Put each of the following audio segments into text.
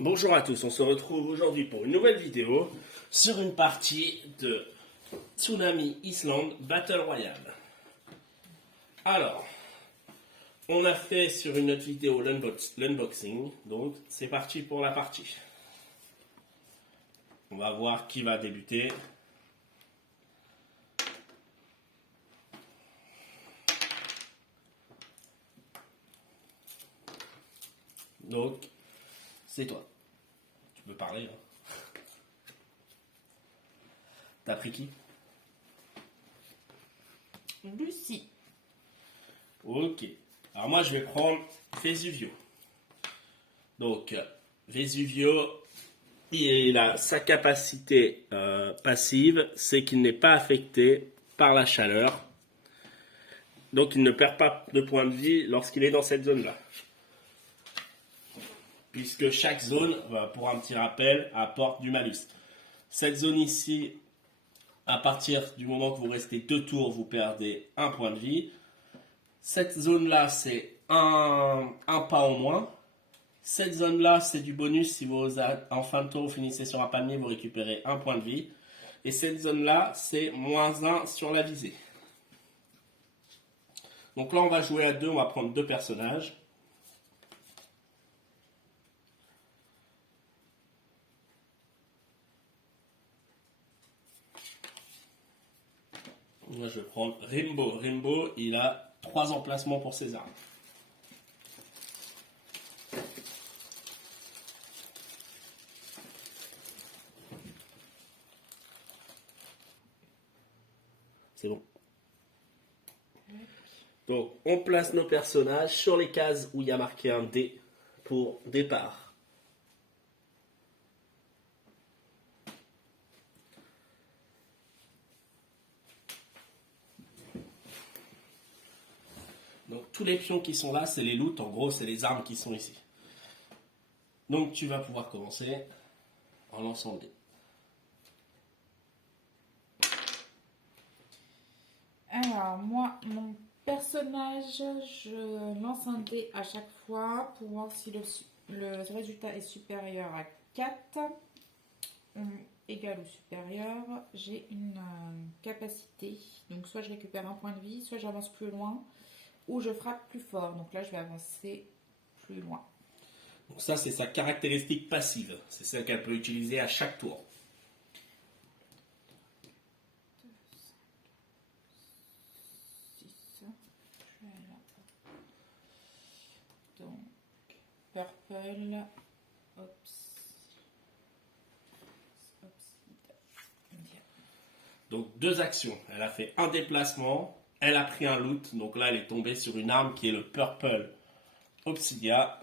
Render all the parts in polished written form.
Bonjour à tous, on se retrouve aujourd'hui pour une nouvelle vidéo sur une partie de Tsunami Island Battle Royale. Alors, on a fait sur une autre vidéo l'unboxing, donc c'est parti pour la partie. On va voir qui va débuter. Donc, c'est toi. Tu peux parler. Hein. T'as pris qui? Lucie. Ok. Alors moi, je vais prendre Vesuvio. Donc, Vesuvio, il a sa capacité passive, c'est qu'il n'est pas affecté par la chaleur. Donc, il ne perd pas de points de vie lorsqu'il est dans cette zone-là. Puisque chaque zone, pour un petit rappel, apporte du malus. Cette zone ici, à partir du moment que vous restez 2 tours, vous perdez 1 point de vie. Cette zone-là, c'est un pas en moins. Cette zone-là, c'est du bonus. Si vous, en fin de tour, vous finissez sur un panier, vous récupérez 1 point de vie. Et cette zone-là, c'est -1 sur la visée. Donc là, on va jouer à 2, on va prendre 2 personnages. Moi, je vais prendre Rimbo. Rimbo, il a 3 emplacements pour ses armes. C'est bon. Donc, on place nos personnages sur les cases où il y a marqué un D pour départ. Donc, tous les pions qui sont là, c'est les loots. En gros, c'est les armes qui sont ici. Donc, tu vas pouvoir commencer en lançant le dé. Alors, moi, mon personnage, je lance un dé à chaque fois pour voir si le résultat est supérieur à 4, égal ou supérieur. J'ai une capacité. Donc, soit je récupère un point de vie, soit j'avance plus loin, ou je frappe plus fort. Donc là, je vais avancer plus loin. Donc, ça, c'est sa caractéristique passive. C'est celle qu'elle peut utiliser à chaque tour. Donc, purple, Donc 2 actions. Elle a fait un déplacement, elle a pris un loot. Donc là, elle est tombée sur une arme qui est le Purple Obsidia.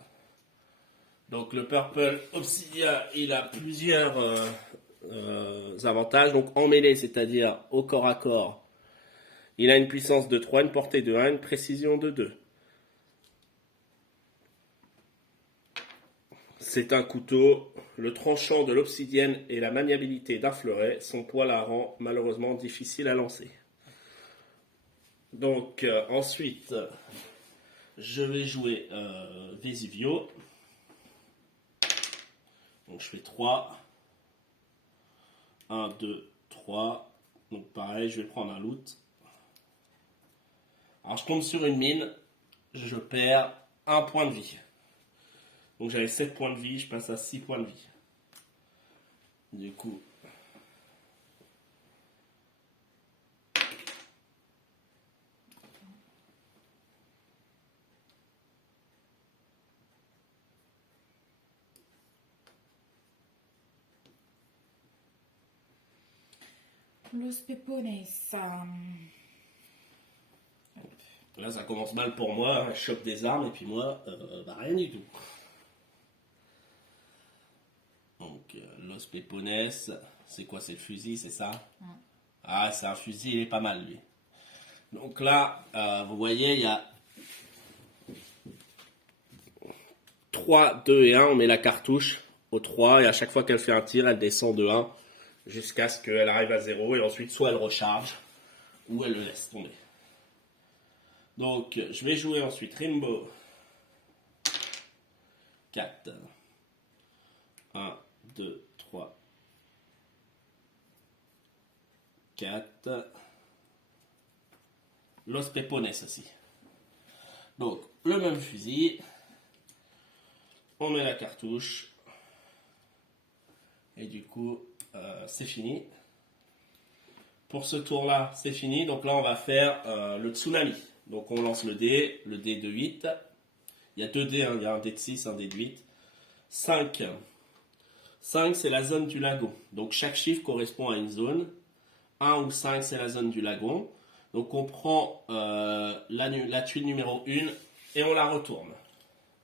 Donc le Purple Obsidia, il a plusieurs avantages. Donc en mêlée, c'est-à-dire au corps à corps, il a une puissance de 3, une portée de 1, une précision de 2. C'est un couteau. Le tranchant de l'obsidienne et la maniabilité d'un fleuret, son poids la rend malheureusement difficile à lancer. Donc ensuite, je vais jouer Vesuvio. Donc je fais 3. 1, 2, 3. Donc pareil, je vais prendre un loot. Alors je tombe sur une mine. Je perds 1 point de vie. Donc j'avais 7 points de vie, je passe à 6 points de vie. Du coup, Los Pepones. là ça commence mal pour moi. Je chope des armes et puis moi, rien du tout. Donc Los Pepones, c'est quoi? C'est le fusil, c'est ça? Ah, c'est un fusil, il est pas mal lui. Donc là, vous voyez, il y a 3, 2 et 1, on met la cartouche au 3 et à chaque fois qu'elle fait un tir, elle descend de 1 jusqu'à ce qu'elle arrive à 0 et ensuite soit elle recharge ou elle le laisse tomber. Donc je vais jouer ensuite Rainbow 4. 2, 3, 4. Los Pepones aussi. Donc, le même fusil. On met la cartouche. Et du coup, c'est fini. Pour ce tour-là, c'est fini. Donc là, on va faire le tsunami. Donc on lance le dé de 8. Il y a 2 dés, hein. Il y a un dé de 6, un dé de 8. 5. 5, c'est la zone du lagon. Donc chaque chiffre correspond à une zone. 1 ou 5, c'est la zone du lagon. Donc on prend la tuile numéro 1 et on la retourne.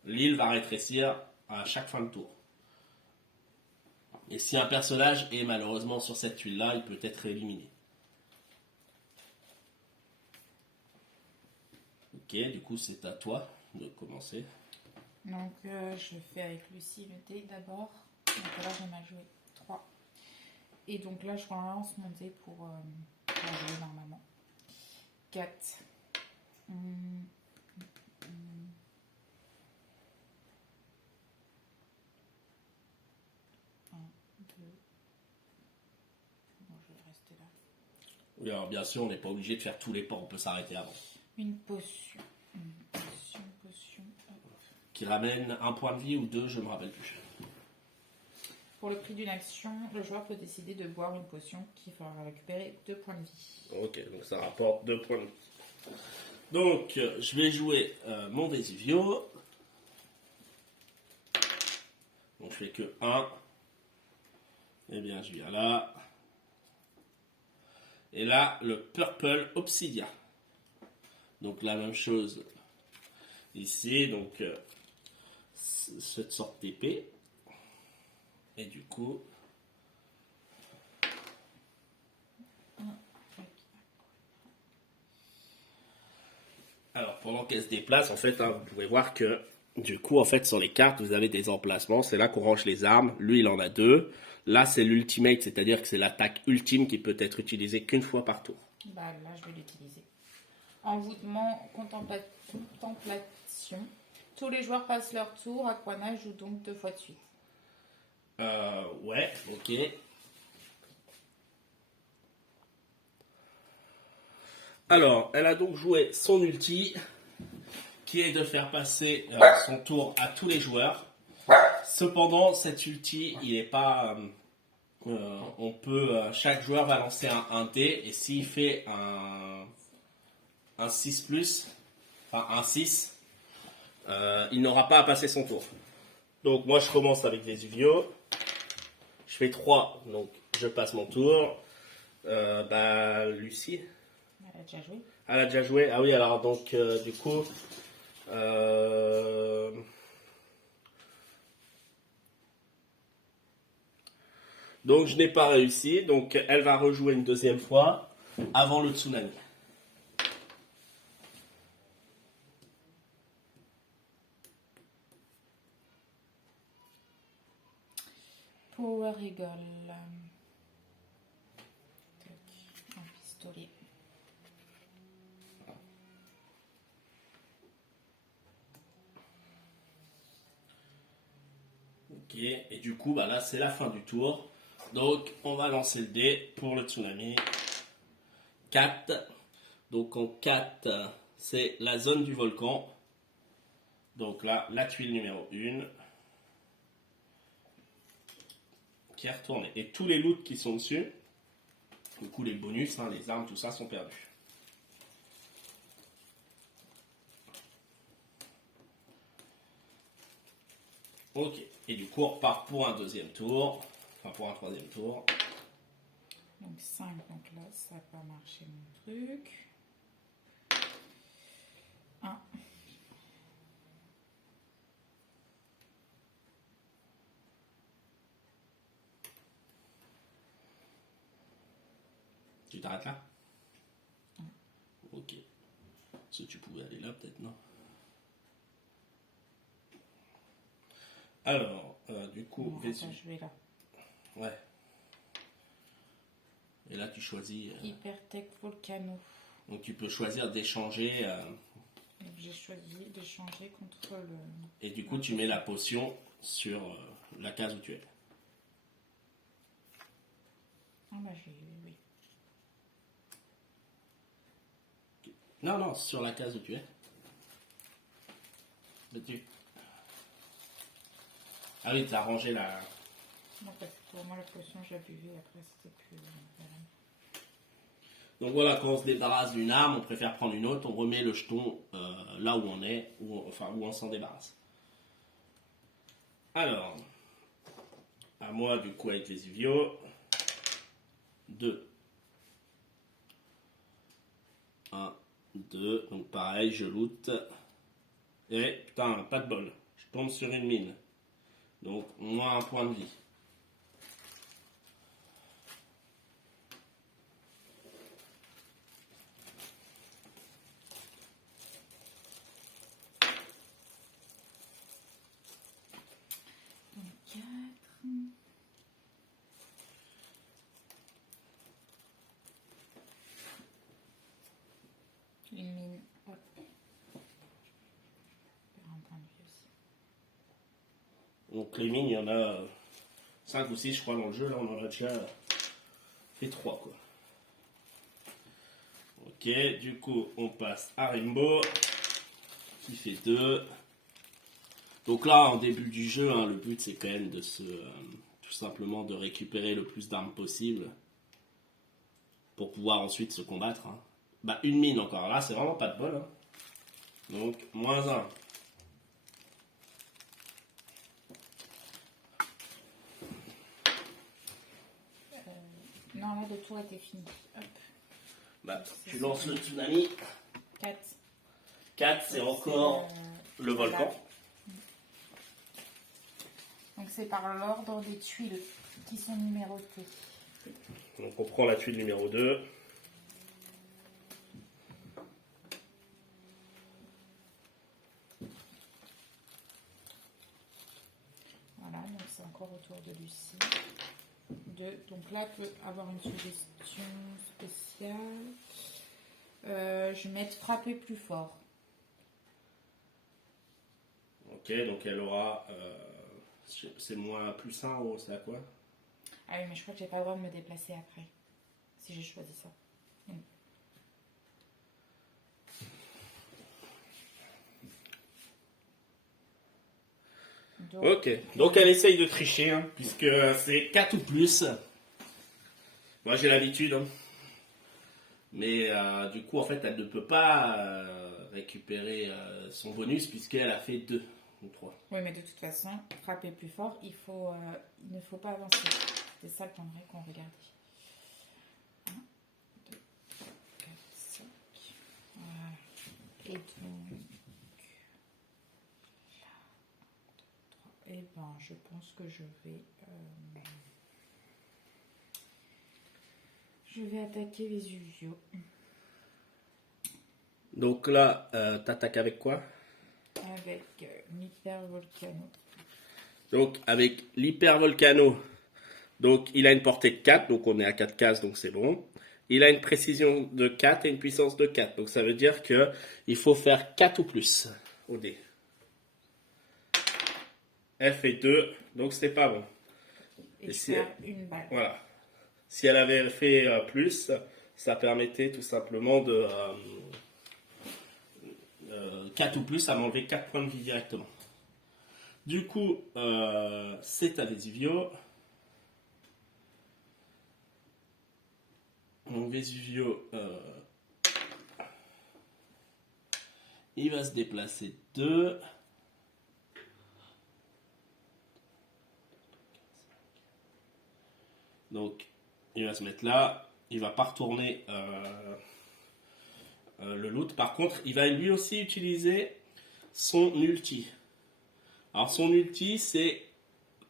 L'île va rétrécir à chaque fin de tour. Et si un personnage est malheureusement sur cette tuile-là, il peut être éliminé. Ok, du coup c'est à toi de commencer. Donc je fais avec Lucie le dé d'abord. Donc là j'en ai joué 3. Et donc là je relance mon dé pour jouer normalement. 4. 1, 2. Bon, je vais rester là. Oui, alors bien sûr, on n'est pas obligé de faire tous les pas, on peut s'arrêter avant. Une potion. Potion. Qui ramène un point de vie ou 2, je ne me rappelle plus. Pour le prix d'une action, le joueur peut décider de boire une potion qui fera récupérer 2 points de vie. Ok, donc ça rapporte 2 points de vie. Donc, je vais jouer mon Vesuvio. Donc, je fais que 1. Eh bien, je viens là. Et là, le Purple Obsidia. Donc, la même chose ici. Donc, cette sorte d'épée. Et du coup... Alors, pendant qu'elle se déplace, en fait, hein, vous pouvez voir que, du coup, en fait, sur les cartes, vous avez des emplacements. C'est là qu'on range les armes. Lui, il en a 2. Là, c'est l'ultimate, c'est-à-dire que c'est l'attaque ultime qui peut être utilisée qu'une fois par tour. Bah, là, je vais l'utiliser. Envoûtement, contemplation. Tous les joueurs passent leur tour. Aquana joue donc 2 fois de suite. Ouais, ok. Alors, elle a donc joué son ulti, qui est de faire passer son tour à tous les joueurs. Cependant, cet ulti, il n'est pas... on peut... chaque joueur va lancer un dé, et s'il fait un 6+, enfin un 6, il n'aura pas à passer son tour. Donc moi, je commence avec Vesuvio. Je fais 3, donc je passe mon tour. Lucie... Elle a déjà joué. Elle a déjà joué. Ah oui, alors donc du coup, donc je n'ai pas réussi. Donc elle va rejouer une deuxième fois avant le tsunami. Power Eagle. Un pistolet. Ok, et du coup, là c'est la fin du tour. Donc on va lancer le dé pour le tsunami. 4. Donc en 4, c'est la zone du volcan. Donc là, la tuile numéro 1. Qui est retournée. Et tous les loots qui sont dessus, du coup les bonus, hein, les armes, tout ça sont perdus. Ok, et du coup on repart pour un deuxième tour, enfin pour un troisième tour. Donc 5, donc là ça n'a pas marché mon truc. 1. Tu t'arrêtes là? Ok. Parce que tu pouvais aller là peut-être, non? Alors, du coup, Je vais là. Ouais. Et là tu choisis... Hypertech Volcano. Donc tu peux choisir d'échanger... Donc j'ai choisi d'échanger contre le... Et du coup tu mets la potion sur la case où tu es. Ah bah j'ai... Oui. Non, non, sur la case où tu es. Ah oui, tu as rangé la... Non, parce que pour moi la potion je la buvais, après c'était plus... Voilà. Donc voilà, quand on se débarrasse d'une arme, on préfère prendre une autre, on remet le jeton là où on est, enfin où on s'en débarrasse. Alors, à moi du coup avec les Uvio, 2. 1, 2, donc pareil, je loot. Et putain, pas de bol, je tombe sur une mine. Donc moins un point de vie. Donc 4. Une mine. Hop. Je perds un point de vie aussi. Donc les mines, il y en a 5 ou 6 je crois dans le jeu, là on en a déjà fait 3 quoi. Ok, du coup on passe à Rimbo qui fait 2. Donc là en début du jeu, hein, le but c'est quand même de se tout simplement de récupérer le plus d'armes possible pour pouvoir ensuite se combattre. Hein. Bah une mine encore, là c'est vraiment pas de bol. Hein. Donc moins 1. Non, là, le tour était fini. Hop. Bah, tu lances le tsunami. 4. 4, c'est encore le volcan. Donc, c'est par l'ordre des tuiles qui sont numérotées. Donc, on prend la tuile numéro 2. Voilà, donc c'est encore au tour de Lucie. 2. Donc là, peut avoir une suggestion spéciale. Je vais mettre frapper plus fort. Ok, donc elle aura. C'est moins plus 1 ou c'est à quoi? Ah oui, mais je crois que j'ai pas le droit de me déplacer après. Si j'ai choisi ça. Donc, Ok, donc elle essaye de tricher, hein, puisque c'est 4 ou plus. Moi j'ai l'habitude. Hein. Mais du coup, en fait, elle ne peut pas récupérer son bonus puisqu'elle a fait 2 ou 3. Oui, mais de toute façon, frapper plus fort, il ne faut pas avancer. C'est ça le temps qu'on regardait. 1, 2, 3, 4, 5. Voilà. Et donc, là, 3. Et ben, je pense que je vais attaquer Vesuvio. Donc là, t'attaques avec quoi? Avec l'Hyper Volcano. Donc avec l'Hyper Volcano. Donc il a une portée de 4, donc on est à 4 cases, donc c'est bon. Il a une précision de 4 et une puissance de 4. Donc ça veut dire que il faut faire 4 ou plus au dé. Elle fait 2, donc c'était pas bon. Et je perds une balle. Voilà. Si elle avait fait plus, ça permettait tout simplement de 4 ou plus, ça m'enlevait 4 points de vie directement. Du coup, c'est à Vesuvio. Donc Vesuvio, il va se déplacer 2. Donc, il va se mettre là. Il va pas retourner le loot. Par contre, il va lui aussi utiliser son ulti. Alors, son ulti, c'est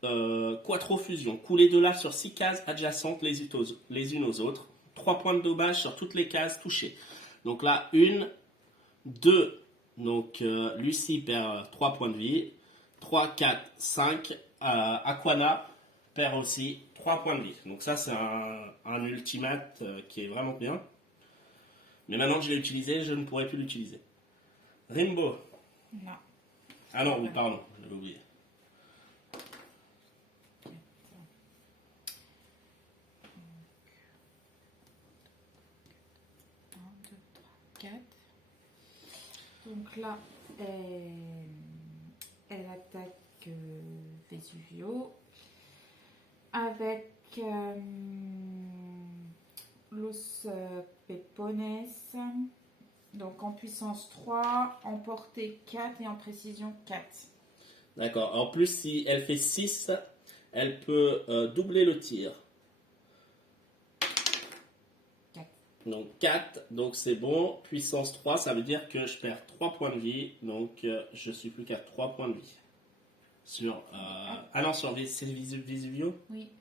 Quattro-fusion. Couler de lave sur 6 cases adjacentes les unes aux autres. 3 points de dommage sur toutes les cases touchées. Donc là, 1, 2. Donc, Lucie perd 3 points de vie. 3, 4, 5. Aquana perd aussi 3 points de vie. Donc ça, c'est un ultimate qui est vraiment bien. Mais maintenant que je l'ai utilisé, je ne pourrai plus l'utiliser. Rimbo. Non. Ah non, oui, pardon, j'avais oublié. là, elle attaque Vesuvio avec Los Pepones. Donc en puissance 3, en portée 4 et en précision 4. D'accord. En plus, si elle fait 6, elle peut doubler le tir. 4. Donc 4, donc c'est bon. Puissance 3, ça veut dire que je perds 3 points de vie. Donc je suis plus qu'à 3 points de vie. Sur. Ah non, sur c'est Vesuvio. Oui.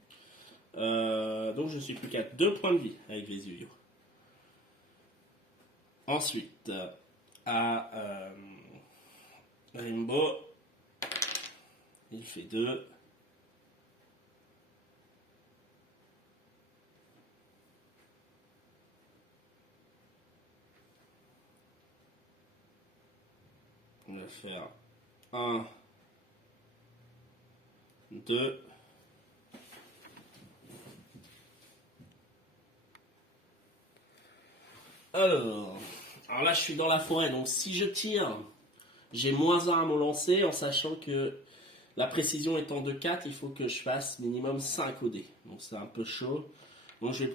Donc je suis plus qu'à 2 points de vie avec Vesuvio. Ensuite, à Rainbow, il fait 2. On va faire 1, 2. Alors là, je suis dans la forêt, donc si je tire, j'ai -1 à mon lancer, en sachant que la précision étant de 4, il faut que je fasse minimum 5 au dé. Donc c'est un peu chaud. Donc je vais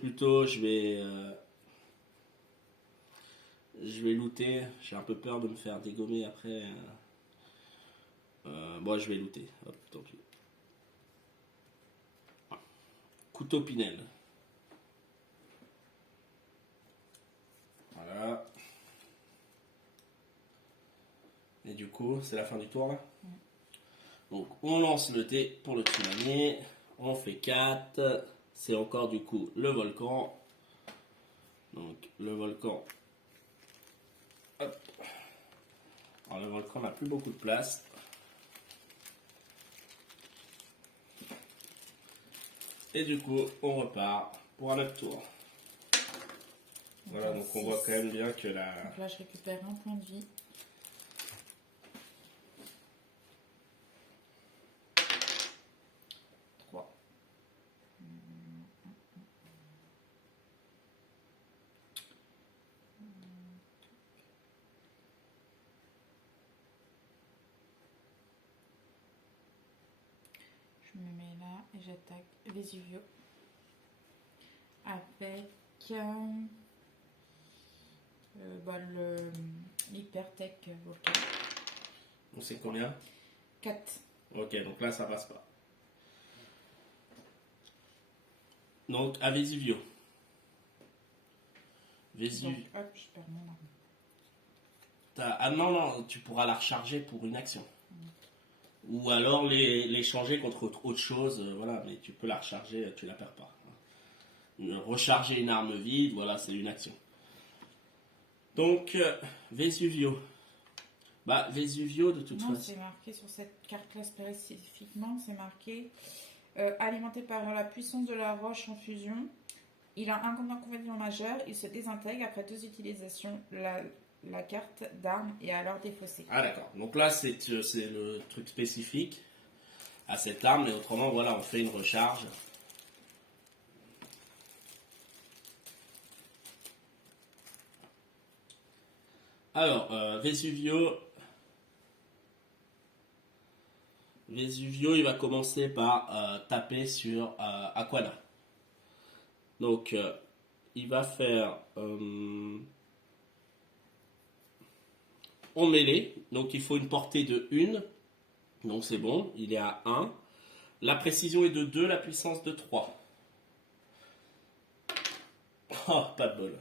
looter. J'ai un peu peur de me faire dégommer après. Bon, je vais looter. Hop, tant pis. Couteau Pinel. Voilà. Et du coup, c'est la fin du tour là. Donc on lance le dé pour le tsunami. On fait 4. C'est encore du coup le volcan. Donc le volcan. Hop. Alors le volcan n'a plus beaucoup de place. Et du coup, on repart pour un autre tour. Voilà, donc on voit quand même bien que la... Donc là, je récupère un point de vie. Je me mets là et j'attaque Vesuvio avec l'Hypertech Volcan. On sait combien? 4. Ok, donc là ça passe pas. Donc à Vesuvio. Donc hop, je perds mon arme. Ah non, tu pourras la recharger pour une action. Ou alors les changer contre autre chose, voilà, mais tu peux la recharger, tu la perds pas. Recharger une arme vide, voilà, c'est une action. Donc, Vesuvio. Bah, Vesuvio, de toute façon. Non, c'est marqué sur cette carte-là spécifiquement, c'est marqué alimenté par la puissance de la roche en fusion. Il a un inconvénient majeur, il se désintègre après 2 utilisations. La carte d'arme est alors défaussée. Ah d'accord, donc là c'est le truc spécifique à cette arme, mais autrement voilà, on fait une recharge. Alors, Vesuvio, il va commencer par taper sur Aquana. Donc, il va faire... en mêlée, donc il faut une portée de 1, donc c'est bon, il est à 1. La précision est de 2, la puissance de 3. Oh, pas de bol.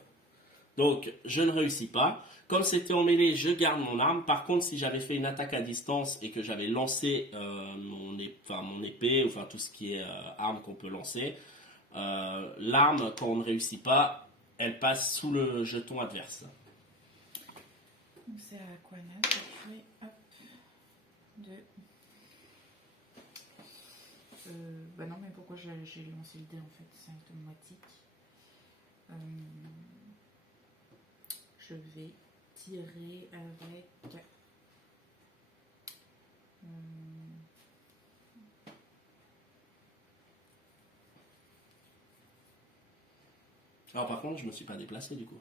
Donc je ne réussis pas. Comme c'était en mêlée, je garde mon arme. Par contre, si j'avais fait une attaque à distance et que j'avais lancé mon épée, enfin tout ce qui est arme qu'on peut lancer, l'arme, quand on ne réussit pas, elle passe sous le jeton adverse. Donc c'est à Aquana, ça fait hop, 2. Bah non, mais pourquoi j'ai lancé le dé en fait? C'est automatique. Je vais tirer avec. Alors par contre, je me suis pas déplacé du coup.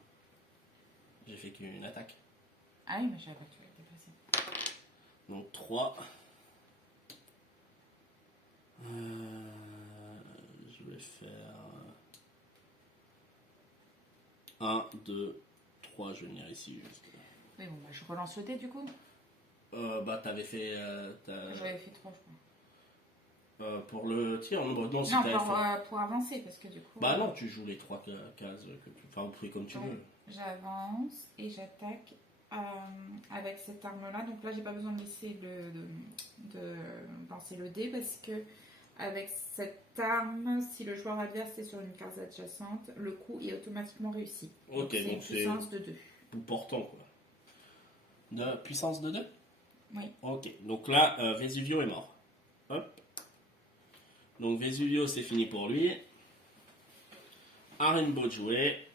J'ai fait qu'une attaque. Ah oui, mais je savais pas que tu l'avais déplacé. Donc 3. Je vais faire 1, 2, 3. Je vais venir ici juste. Oui, bon, bah, je relance le dé du coup. Bah, t'avais fait. J'avais fait 3, je crois. Pour le tir, non, si Non, t'avais fait. pour avancer, parce que du coup. Bah, non, tu joues les 3 cases. Enfin, vous pouvez comme tu veux. J'avance et j'attaque avec cette arme-là. Donc là, j'ai pas besoin de laisser de lancer le dé parce que avec cette arme, si le joueur adverse est sur une case adjacente, le coup est automatiquement réussi. Ok, c'est une donc c'est puissance de 2. tout portant, quoi. De puissance de 2. Oui. Ok, donc là, Vesuvio est mort. Hop. Donc Vesuvio, c'est fini pour lui. Un Rainbow de jouer.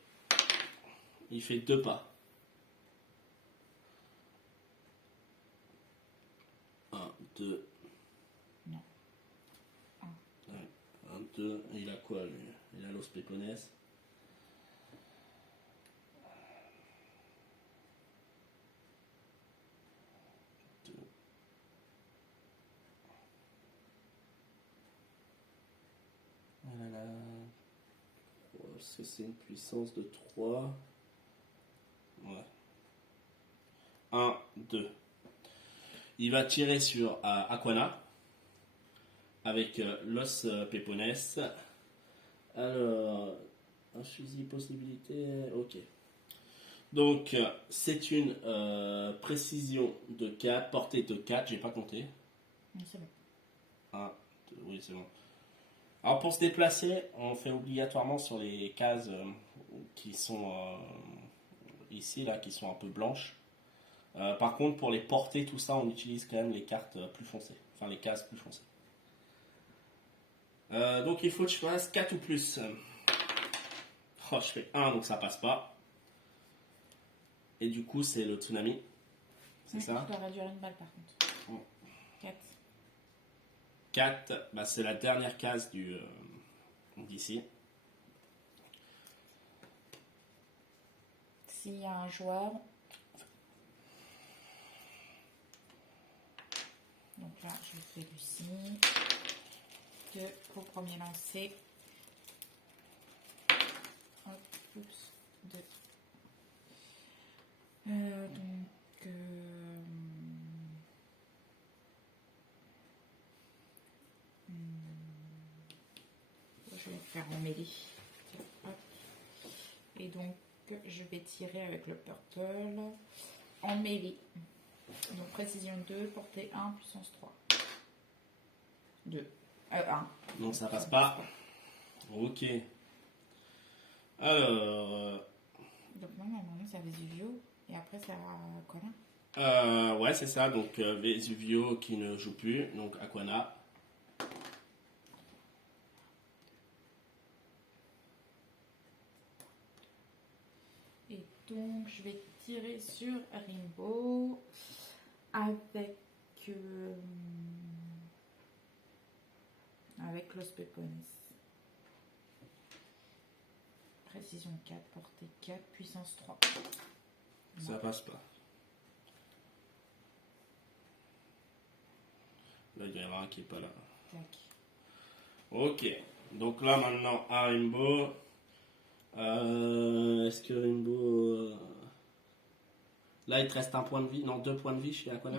Il fait 2 pas. 1, 2. Non. 1, 2. Il a quoi, lui? Il a Los Pepones. Est-ce que c'est une puissance de 3? Ouais. 1, 2. Il va tirer sur Aquana avec Los Pepones. Alors, un fusil possibilité. Ok. Donc, c'est une précision de 4, portée de 4, j'ai pas compté. C'est bon. 1, 2, oui, c'est bon. Alors, pour se déplacer, on fait obligatoirement sur les cases qui sont ici, là, qui sont un peu blanches. Par contre, pour les porter, tout ça, on utilise quand même les cartes plus foncées. Enfin, les cases plus foncées. Donc, il faut que je fasse 4 ou plus. Oh, je fais 1, donc ça passe pas. Et du coup, c'est le tsunami. C'est ça? Tu dois réduire une balle par contre. Oh. 4. 4, bah, c'est la dernière case d'ici. S'il y a un joueur. Donc là, je fais Lucie. 2 pour premier lancer. Hop, oups, 2. Donc. Je vais faire en mêlée. Hop. Et donc, je vais tirer avec le purple en mêlée. Donc, précision 2, portée 1, puissance 3. 2. 1. Donc ça passe pas. Ok. Alors. Donc, non, normalement, c'est à Vesuvio. Et après, c'est à Aquana. Ouais, c'est ça. Donc Vesuvio qui ne joue plus. Donc Aquana. Et donc, je vais tirer sur Rainbow avec Los Pepones. Précision 4, portée 4, puissance 3. Ça passe pas. Là, il y en a un qui est pas là. Tac. Ok. Donc là, maintenant, à Rainbow. Est-ce que Rainbow. Là, il te reste un point de vie. Non, 2 points de vie chez Aquana.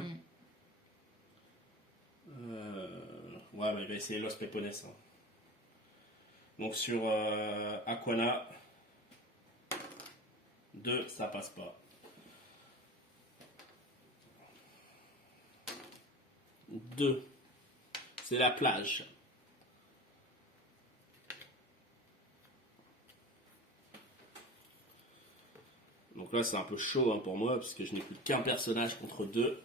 Ouais, bah, il va essayer Los Pepones. Hein. Donc sur Aquana. 2, ça passe pas. 2. C'est la plage. Donc là, c'est un peu chaud hein, pour moi, parce que je n'ai plus qu'un personnage contre 2.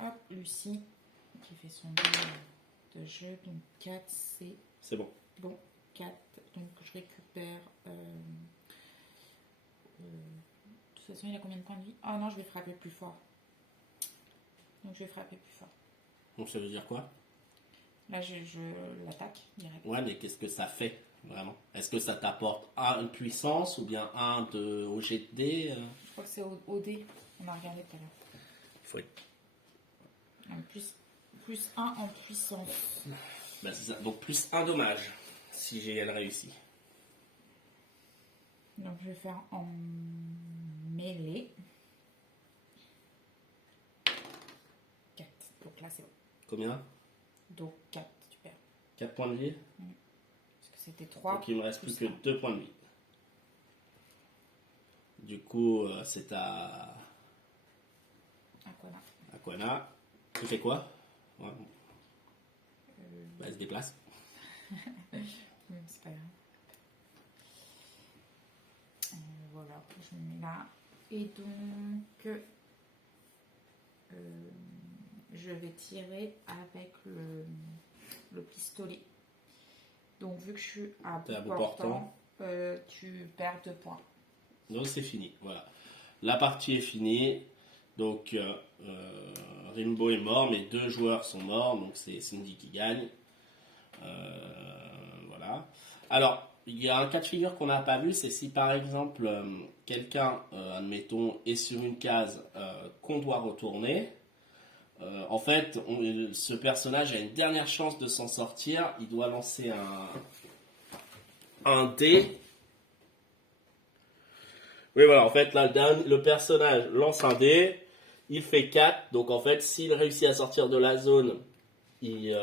Hop, Lucie, qui fait son de jeu. Donc 4, c'est bon. Bon, 4. Donc je récupère... de toute façon, il a combien de points de vie? Oh non, je vais frapper plus fort. Donc je vais frapper plus fort. Donc ça veut dire quoi? Là, je l'attaque direct. Ouais, mais qu'est-ce que ça fait? Vraiment. Est-ce que ça t'apporte une puissance ou bien au jet de dés Je crois que c'est au dé. On a regardé tout à l'heure. faut... Plus 1 en puissance. Ben, c'est ça. Donc plus 1 dommage si elle réussit. Donc je vais faire en mêlée. 4. Donc là c'est bon. Combien? Donc 4, tu perds. 4 points de vie. Parce que c'était 3. Donc il me reste plus que 2 points de vie. Du coup, c'est à Aquana. Tu fais quoi? Ouais. Elle se déplace. C'est pas grave. Voilà, je me mets là. Et donc, je vais tirer avec le pistolet. Donc, vu que je suis à bout portant, tu perds 2 points. Donc, c'est fini. Voilà. La partie est finie. Donc, Rimbaud est mort, mais 2 joueurs sont morts. Donc, c'est Cindy qui gagne. Voilà. Alors, il y a un cas de figure qu'on n'a pas vu, c'est si par exemple quelqu'un, admettons, est sur une case qu'on doit retourner. En fait, ce personnage a une dernière chance de s'en sortir. Il doit lancer un dé. Oui, voilà, en fait, là, le personnage lance un dé. Il fait 4. Donc, en fait, s'il réussit à sortir de la zone,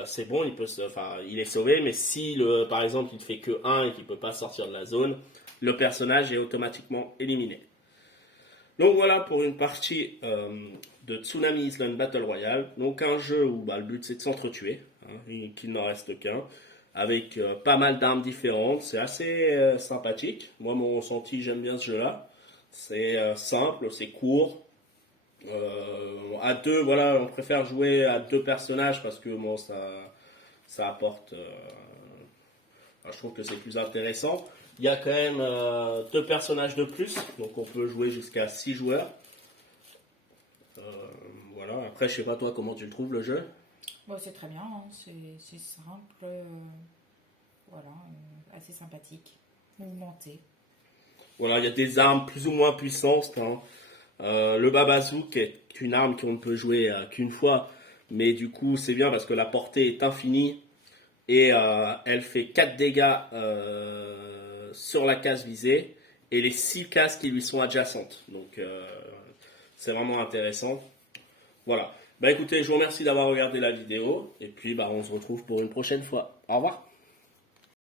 c'est bon, il est sauvé. Mais si, par exemple, il ne fait que 1 et qu'il ne peut pas sortir de la zone, le personnage est automatiquement éliminé. Donc voilà pour une partie de Tsunami Island Battle Royale. Donc un jeu où le but c'est de s'entretuer, et qu'il n'en reste qu'un, avec pas mal d'armes différentes. C'est assez sympathique. Moi, mon ressenti, j'aime bien ce jeu-là. C'est simple, c'est court. À deux, voilà, on préfère jouer à 2 personnages parce que bon, ça apporte. Je trouve que c'est plus intéressant. Il y a quand même 2 personnages de plus, donc on peut jouer jusqu'à 6 joueurs. Voilà. Après, je sais pas toi comment tu le trouves le jeu. Bon, c'est très bien, hein. C'est simple, voilà, assez sympathique, mouvementé. Voilà, il y a des armes plus ou moins puissantes. Le Babazouk est une arme qu'on ne peut jouer qu'une fois, mais du coup c'est bien parce que la portée est infinie et elle fait 4 dégâts sur la case visée et les 6 cases qui lui sont adjacentes. Donc c'est vraiment intéressant. Voilà. Écoutez, je vous remercie d'avoir regardé la vidéo et puis on se retrouve pour une prochaine fois. Au revoir.